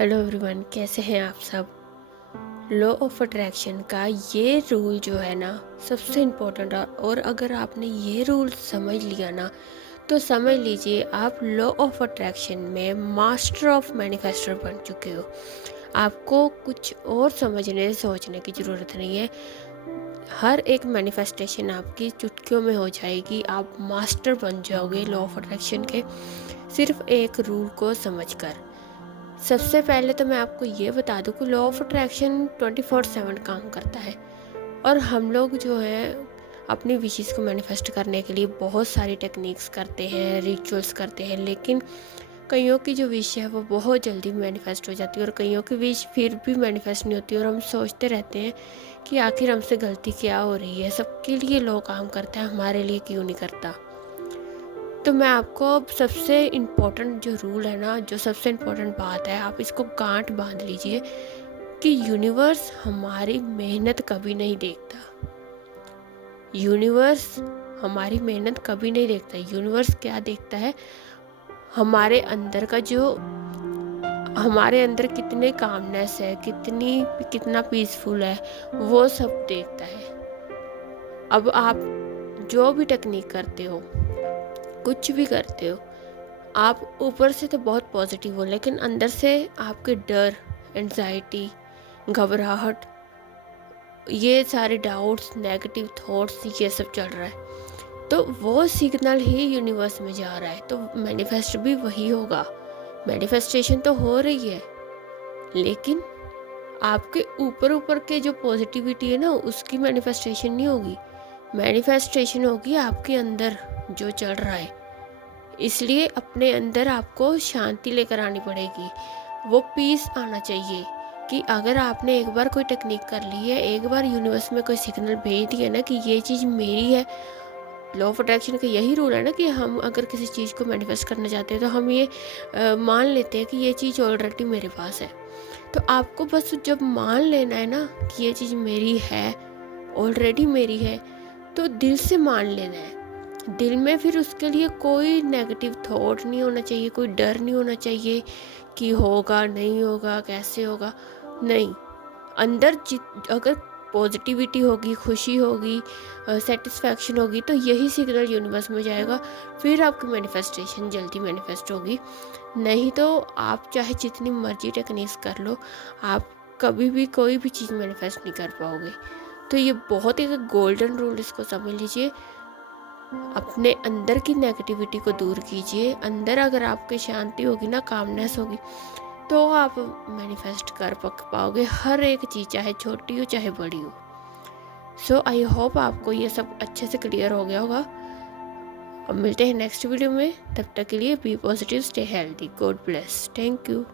Hello everyone, कैसे हैं आप सब। लॉ ऑफ अट्रैक्शन का ये रूल जो है ना, सबसे इम्पोर्टेंट है। और अगर आपने ये रूल समझ लिया ना, तो समझ लीजिए आप लॉ ऑफ अट्रैक्शन में मास्टर ऑफ मैनिफेस्टर बन चुके हो। आपको कुछ और समझने सोचने की ज़रूरत नहीं है। हर एक मैनिफेस्टेशन आपकी चुटकियों में हो जाएगी। आप मास्टर बन जाओगे लॉ ऑफ अट्रैक्शन के, सिर्फ एक रूल को समझकर। सबसे पहले तो मैं आपको ये बता दूं कि लॉ ऑफ अट्रैक्शन 24/7 काम करता है। और हम लोग जो है अपनी विशेस को मैनिफेस्ट करने के लिए बहुत सारी टेक्निक्स करते हैं, रिचुअल्स करते हैं, लेकिन कईयों की जो विश है वो बहुत जल्दी मैनिफेस्ट हो जाती है और कईयों की विश फिर भी मैनिफेस्ट नहीं होती। और हम सोचते रहते हैं कि आखिर हमसे गलती क्या हो रही है। सबके लिए लॉ काम करता है, हमारे लिए क्यों नहीं करता। तो मैं आपको अब सबसे इम्पोर्टेंट जो रूल है ना, जो सबसे इम्पोर्टेंट बात है, आप इसको गांठ बांध लीजिए कि यूनिवर्स हमारी मेहनत कभी नहीं देखता। यूनिवर्स हमारी मेहनत कभी नहीं देखता। यूनिवर्स क्या देखता है, हमारे अंदर का जो, हमारे अंदर कितने कामनेस है, कितना पीसफुल है, वो सब देखता है। अब आप जो भी टेक्निक करते हो, कुछ भी करते हो, आप ऊपर से तो बहुत पॉजिटिव हो, लेकिन अंदर से आपके डर, एंजाइटी, घबराहट, ये सारे डाउट्स, नेगेटिव थॉट्स, ये सब चल रहा है। तो वो सिग्नल ही यूनिवर्स में जा रहा है। तो मैनिफेस्ट भी वही होगा। मैनिफेस्टेशन तो हो रही है, लेकिन आपके ऊपर ऊपर के जो पॉजिटिविटी है ना, उसकी मैनिफेस्टेशन नहीं होगी। मैनिफेस्टेशन होगी आपके अंदर जो चल रहा है। इसलिए अपने अंदर आपको शांति लेकर आनी पड़ेगी। वो पीस आना चाहिए कि अगर आपने एक बार कोई टेक्निक कर ली है, एक बार यूनिवर्स में कोई सिग्नल भेज दिया ना कि ये चीज़ मेरी है। लॉ ऑफ अट्रैक्शन का यही रूल है ना कि हम अगर किसी चीज़ को मैनिफेस्ट करना चाहते हैं तो हम ये मान लेते हैं कि ये चीज़ ऑलरेडी मेरे पास है। तो आपको बस जब मान लेना है ना कि ये चीज़ मेरी है, ऑलरेडी मेरी है, तो दिल से मान लेना है। दिल में फिर उसके लिए कोई नेगेटिव थॉट नहीं होना चाहिए, कोई डर नहीं होना चाहिए कि होगा नहीं होगा, कैसे होगा। नहीं, अंदर अगर पॉजिटिविटी होगी, खुशी होगी, सेटिस्फैक्शन होगी, तो यही सिग्नल यूनिवर्स में जाएगा। फिर आपकी मैनिफेस्टेशन जल्दी मैनिफेस्ट होगी। नहीं तो आप चाहे जितनी मर्जी टेक्निक्स कर लो, आप कभी भी कोई भी चीज़ मैनिफेस्ट नहीं कर पाओगे। तो ये बहुत ही गोल्डन रूल, इसको समझ लीजिए। अपने अंदर की नेगेटिविटी को दूर कीजिए। अंदर अगर आपकी शांति होगी ना, कामनेस होगी, तो आप मैनिफेस्ट कर पाओगे हर एक चीज़, चाहे छोटी हो चाहे बड़ी हो। सो आई होप आपको ये सब अच्छे से क्लियर हो गया होगा। अब मिलते हैं नेक्स्ट वीडियो में। तब तक के लिए be positive, stay healthy, God bless, thank you.